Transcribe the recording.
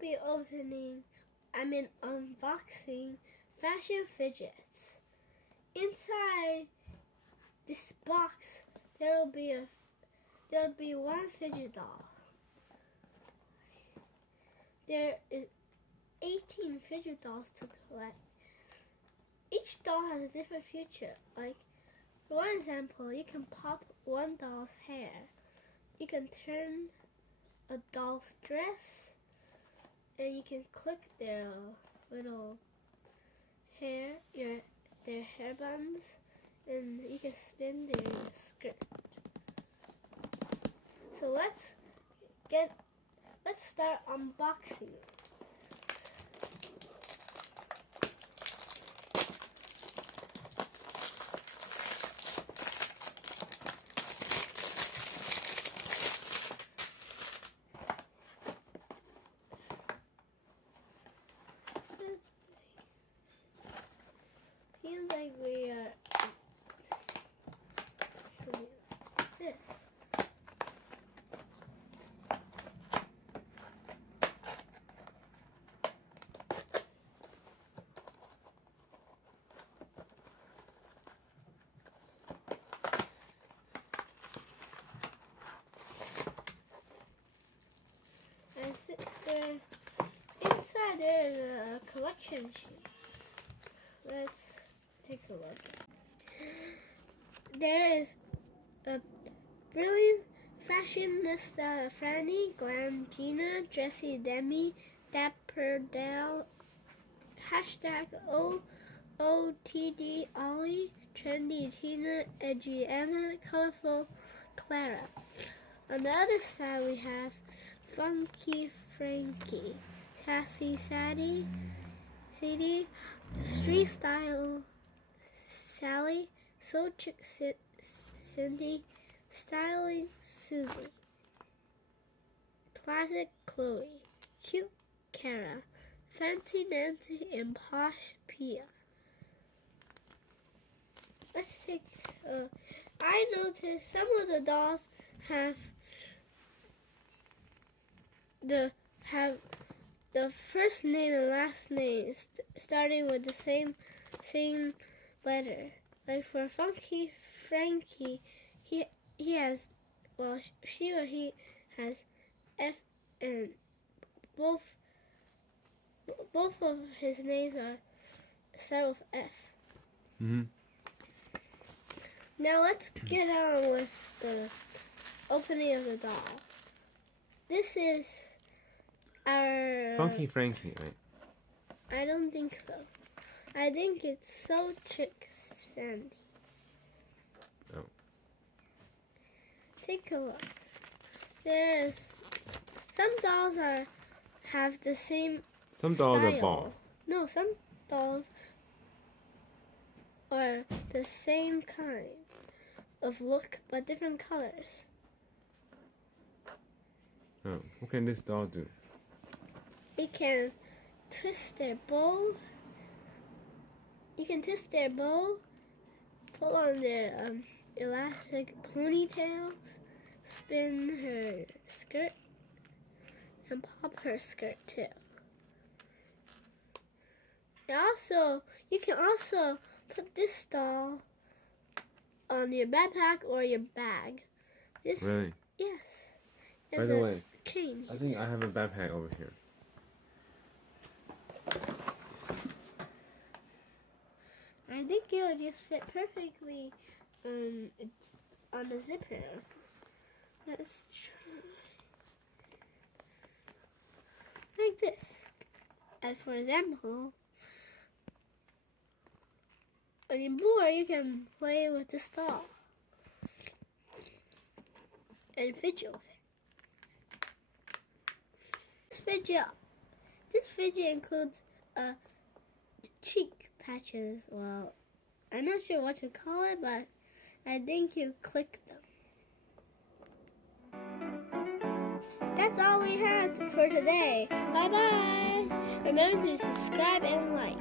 be unboxing Fashion Fidgets. Inside this box, there'll be one fidget doll. There is 18 fidget dolls to collect. Each doll has a different feature. Like, for one example, you can pop one doll's hair. You can turn a doll's dress, and you can click their little hair, their hair buns, and you can spin their skirt. So let's start unboxing. Seems like we are this. And inside there is a collection sheet. Let's take a look. There is a brilliant fashionista Franny, Glam Gina, Jessie Demi, Dapper Dale, #OOTD Ollie, Trendy Tina, Edgy Emma, Colorful Clara. On the other side we have Funky Frankie, Cassie Sadie, Street Style Sally, So Chick Cindy, Styling Susie, Classic Chloe, Cute Kara, Fancy Nancy, and Posh Pia. Let's take I noticed some of the dolls have the first name and last name starting with the same letter. Like for Funky Frankie, he has, well, she or he has F, and both of his names are start with F. Mm-hmm. Now let's get on with the opening of the doll. This is our Funky Frankie, right? I don't think so. I think it's So Chick Sandy. Oh. Take a look. There's some dolls have the same Some dolls style. are ball. No, some dolls are the same kind of look but different colors. Oh, what can this doll do? It can twist their bow. You can twist their bow, pull on their elastic ponytails, spin her skirt, and pop her skirt too. You can also put this doll on your backpack or your bag. Really? Yes. By the way, chain. I think I have a backpack over here. I think it will just fit perfectly. It's on the zipper or something. Let's try. Like this. And for example, on your board you can play with this doll and fidget with it. This fidget includes cheek patches. Well, I'm not sure what to call it, but I think you click them. That's all we had for today. Bye bye. Remember to subscribe and like.